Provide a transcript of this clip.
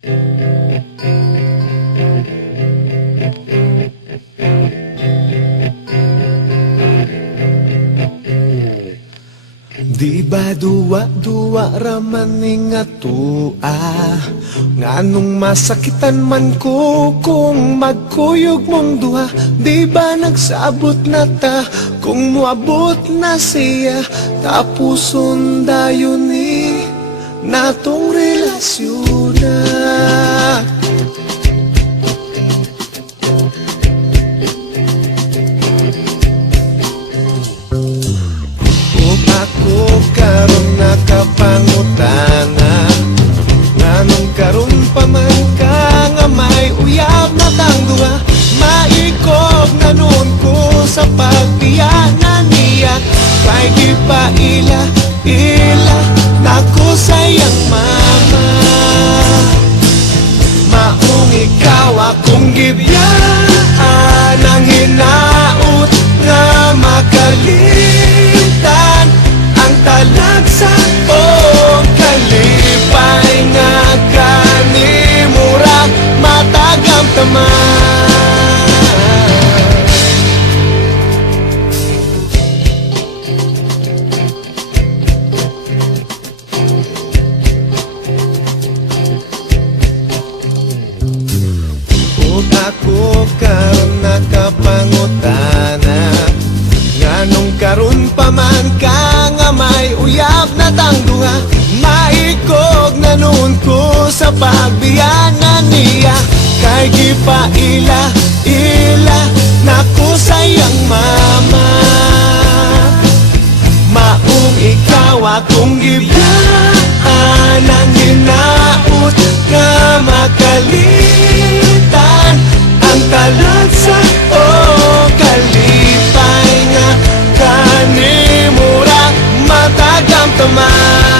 Di ba duwa-duwa raman nga tua, nganong masakitan man ko kung magkuyog mong duha. Di ba nagsabot na ta kung muabot na siya, tapuson dayon ni natong relasyon na. Ako karon nakapangutana, nganong karon pa man ka nga may uyab na tang duha. Maikog na noon ko sa pagbiyanan niya, kay di pa ila nako sayang mama. Maong ikaw akong gibiyaan, ang hinaut nga makalimtan ang talagsa o kalipay nga kanimura matagam taman. O ako karon nakapangutana, nganong karon pa man ka nga may uyab na tang duha. Maikog na noon ko sa pagbiyanan niya, kay di pa ila nako sayang mama. Maong ikaw akong gibiyaan, ang hinaut nga makalitan ang talagsa o kalipay nga kanimura matagam taman.